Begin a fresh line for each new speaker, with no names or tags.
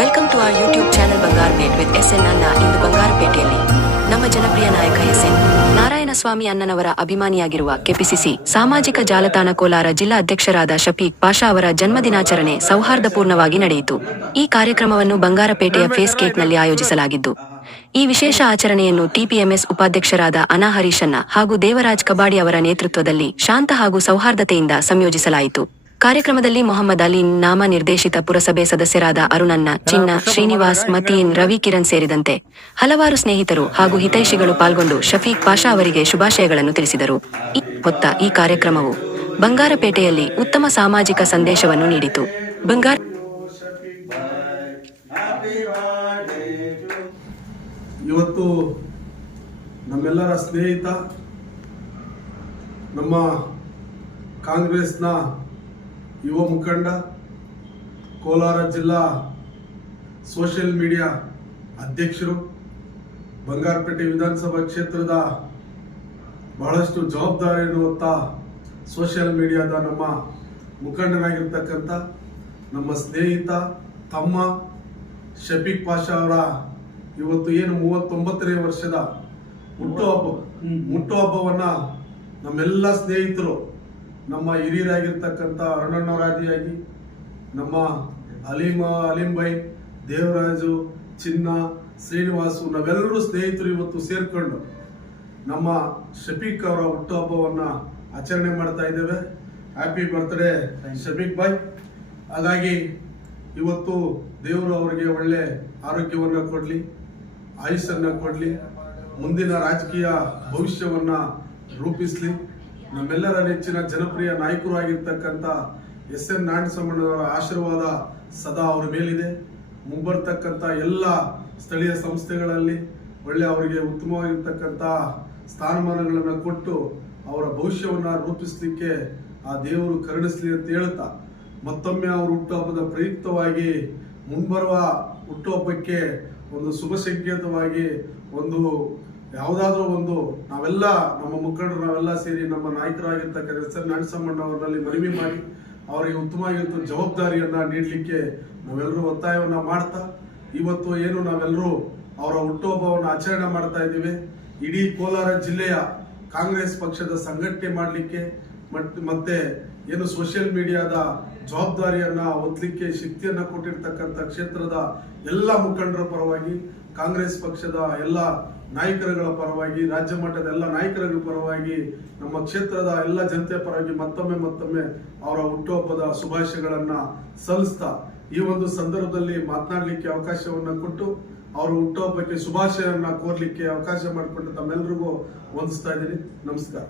Welcome to our YouTube channel Bangarpet with S N ಅನ್ನ ಇಂದು ಬಂಗಾರಪೇಟೆಯಲ್ಲಿ ನಮ್ಮ ಜನಪ್ರಿಯ ನಾಯಕ ಎಸ್ ಎನ್ ನಾರಾಯಣಸ್ವಾಮಿ ಅಣ್ಣನವರ ಅಭಿಮಾನಿಯಾಗಿರುವ ಕೆಪಿಸಿಸಿ ಸಾಮಾಜಿಕ ಜಾಲತಾಣ ಕೋಲಾರ ಜಿಲ್ಲಾ ಅಧ್ಯಕ್ಷರಾದ ಶಫೀಕ್ ಪಾಷಾ ಅವರ ಜನ್ಮದಿನಾಚರಣೆ ಸೌಹಾರ್ದಪೂರ್ಣವಾಗಿ ನಡೆಯಿತು ಈ ಕಾರ್ಯಕ್ರಮವನ್ನು ಬಂಗಾರಪೇಟೆಯ ಫೇಸ್ ಕೇಕ್ನಲ್ಲಿ ಆಯೋಜಿಸಲಾಗಿದ್ದು. ಈ ವಿಶೇಷ ಆಚರಣೆಯನ್ನು ಟಿಪಿಎಂಎಸ್ ಉಪಾಧ್ಯಕ್ಷರಾದ ಅನಾ ಹರೀಶಣ್ಣ ಹಾಗೂ ದೇವರಾಜ್ ಕಬಾಡಿ ಅವರ ನೇತೃತ್ವದಲ್ಲಿ ಶಾಂತ ಹಾಗೂ ಸೌಹಾರ್ದತೆಯಿಂದ ಸಂಯೋಜಿಸಲಾಯಿತು. ಕಾರ್ಯಕ್ರಮದಲ್ಲಿ ಮೊಹಮ್ಮದ್ ಅಲಿ ನಾಮ ನಿರ್ದೇಶಿತ ಪುರಸಭೆ ಸದಸ್ಯರಾದ ಅರುಣನ್ನ ಚಿನ್ನ ಶ್ರೀನಿವಾಸ್ ಮತೀನ್ ರವಿ ಕಿರಣ್ ಸೇರಿದಂತೆ ಹಲವಾರು ಸ್ನೇಹಿತರು ಹಾಗೂ ಹಿತೈಷಿಗಳು ಪಾಲ್ಗೊಂಡು ಶಫೀಕ್ ಪಾಷಾ ಅವರಿಗೆ ಶುಭಾಶಯಗಳನ್ನು ತಿಳಿಸಿದರು. ಈ ಹೊತ್ತ ಈ ಕಾರ್ಯಕ್ರಮವು ಬಂಗಾರಪೇಟೆಯಲ್ಲಿ ಉತ್ತಮ ಸಾಮಾಜಿಕ ಸಂದೇಶವನ್ನು ನೀಡಿತು. ಬಂಗಾರ
ಇವತ್ತು ನಮ್ಮೆಲ್ಲರ ಸ್ನೇಹಿತ ನಮ್ಮ ಕಾಂಗ್ರೆಸ್ನ ಯುವ ಮುಖಂಡ ಕೋಲಾರ ಜಿಲ್ಲಾ ಸೋಷಿಯಲ್ ಮೀಡಿಯಾ ಅಧ್ಯಕ್ಷರು ಬಂಗಾರಪೇಟೆ ವಿಧಾನಸಭಾ ಕ್ಷೇತ್ರದ ಬಹಳಷ್ಟು ಜವಾಬ್ದಾರಿಯನ್ನು ಹೊತ್ತ ಸೋಷಿಯಲ್ ಮೀಡಿಯಾದ ನಮ್ಮ ಮುಖಂಡನಾಗಿರ್ತಕ್ಕಂಥ ನಮ್ಮ ಸ್ನೇಹಿತ ತಮ್ಮ ಶಫೀಕ್ ಪಾಷಾ ಅವರ ಇವತ್ತು ಏನು ಮೂವತ್ತೊಂಬತ್ತನೇ ವರ್ಷದ ಹುಟ್ಟುಹಬ್ಬ ಹುಟ್ಟುಹಬ್ಬವನ್ನ ನಮ್ಮೆಲ್ಲ ಸ್ನೇಹಿತರು ನಮ್ಮ ಹಿರಿಯರಾಗಿರ್ತಕ್ಕಂಥ ಅರುಣಣ್ಣವರಾದಿಯಾಗಿ ನಮ್ಮ ಅಲೀಮ ಅಲೀಮ್ ಬೈ ದೇವರಾಜು ಚಿನ್ನ ಶ್ರೀನಿವಾಸು ನಾವೆಲ್ಲರೂ ಸ್ನೇಹಿತರು ಇವತ್ತು ಸೇರ್ಕೊಂಡು ನಮ್ಮ ಶಫೀಕ್ ಅವರ ಹುಟ್ಟುಹಬ್ಬವನ್ನ ಆಚರಣೆ ಮಾಡ್ತಾ ಇದ್ದೇವೆ. Happy birthday Shafeeq Bhai. ಹಾಗಾಗಿ ಇವತ್ತು ದೇವರು ಅವರಿಗೆ ಒಳ್ಳೆ ಆರೋಗ್ಯವನ್ನ ಕೊಡಲಿ ಆಯುಷನ್ನು ಕೊಡಲಿ ಮುಂದಿನ ರಾಜಕೀಯ ಭವಿಷ್ಯವನ್ನ ರೂಪಿಸಲಿ. ನಮ್ಮೆಲ್ಲರ ನೆಚ್ಚಿನ ಜನಪ್ರಿಯ ನಾಯಕರು ಆಗಿರ್ತಕ್ಕಂಥ ಎಸ್ ಎನ್ ನಾರಾಯಣಸ್ವಾಮಣ್ಣವರ ಆಶೀರ್ವಾದ ಸದಾ ಅವರ ಮೇಲಿದೆ. ಮುಂಬರ್ತಕ್ಕಂಥ ಎಲ್ಲ ಸ್ಥಳೀಯ ಸಂಸ್ಥೆಗಳಲ್ಲಿ ಒಳ್ಳೆ ಅವರಿಗೆ ಉತ್ತಮವಾಗಿರ್ತಕ್ಕಂಥ ಸ್ಥಾನಮಾನಗಳನ್ನು ಕೊಟ್ಟು ಅವರ ಭವಿಷ್ಯವನ್ನ ರೂಪಿಸಲಿಕ್ಕೆ ಆ ದೇವರು ಕರುಣಿಸಲಿ ಅಂತ ಹೇಳ್ತಾ, ಮತ್ತೊಮ್ಮೆ ಅವರು ಹುಟ್ಟುಹಬ್ಬದ ಪ್ರಯುಕ್ತವಾಗಿ ಮುಂಬರುವ ಹುಟ್ಟುಹಬ್ಬಕ್ಕೆ ಒಂದು ಶುಭ ಸಂಕೇತವಾಗಿ ಒಂದು ಯಾವುದಾದ್ರೂ ಒಂದು ನಾವೆಲ್ಲ ನಮ್ಮ ಮುಖಂಡರು, ನಾವೆಲ್ಲ ಸೇರಿ ನಮ್ಮ ನಾಯಕರಾಗಿರ್ತಕ್ಕಂಥ ಎಸ್ ಎನ್ ನಾರಾಯಣಸ್ವಾಮಣ್ಣ ಅವರಲ್ಲಿ ಮನವಿ ಮಾಡಿ ಅವರಿಗೆ ಉತ್ತಮವಾಗಿರುವ ಜವಾಬ್ದಾರಿಯನ್ನು ನೀಡಲಿಕ್ಕೆ ನಾವೆಲ್ಲರೂ ಒತ್ತಾಯವನ್ನ ಮಾಡ್ತಾ, ಇವತ್ತು ಏನು ನಾವೆಲ್ಲರೂ ಅವರ ಹುಟ್ಟುಹಬ್ಬವನ್ನು ಆಚರಣೆ ಮಾಡ್ತಾ ಇದ್ದೀವಿ. ಇಡೀ ಕೋಲಾರ ಜಿಲ್ಲೆಯ ಕಾಂಗ್ರೆಸ್ ಪಕ್ಷದ ಸಂಘಟನೆ ಮಾಡಲಿಕ್ಕೆ ಮತ್ತೆ ಏನು ಸೋಷಿಯಲ್ ಮೀಡಿಯಾದ ಜವಾಬ್ದಾರಿಯನ್ನ ಹೊತ್ತಲಿಕ್ಕೆ ಶಕ್ತಿಯನ್ನ ಕೊಟ್ಟಿರ್ತಕ್ಕಂಥ ಕ್ಷೇತ್ರದ ಎಲ್ಲ ಮುಖಂಡರ ಪರವಾಗಿ, ಕಾಂಗ್ರೆಸ್ ಪಕ್ಷದ ಎಲ್ಲ ನಾಯಕರುಗಳ ಪರವಾಗಿ, ರಾಜ್ಯ ಮಟ್ಟದ ಎಲ್ಲ ನಾಯಕರುಗಳ ಪರವಾಗಿ, ನಮ್ಮ ಕ್ಷೇತ್ರದ ಎಲ್ಲ ಜನತೆ ಪರವಾಗಿ ಮತ್ತೊಮ್ಮೆ ಮತ್ತೊಮ್ಮೆ ಅವರ ಹುಟ್ಟುಹಬ್ಬದ ಶುಭಾಶಯಗಳನ್ನ ಸಲ್ಲಿಸ್ತಾ ಈ ಒಂದು ಸಂದರ್ಭದಲ್ಲಿ ಮಾತನಾಡಲಿಕ್ಕೆ ಅವಕಾಶವನ್ನ ಕೊಟ್ಟು, ಅವರ ಹುಟ್ಟುಹಬ್ಬಕ್ಕೆ ಶುಭಾಶಯವನ್ನ ಕೋರ್ಲಿಕ್ಕೆ ಅವಕಾಶ ಮಾಡಿಕೊಂಡು ತಮ್ಮೆಲ್ಲರಿಗೂ ವಂದಿಸ್ತಾ ಇದ್ದೀನಿ. ನಮಸ್ಕಾರ.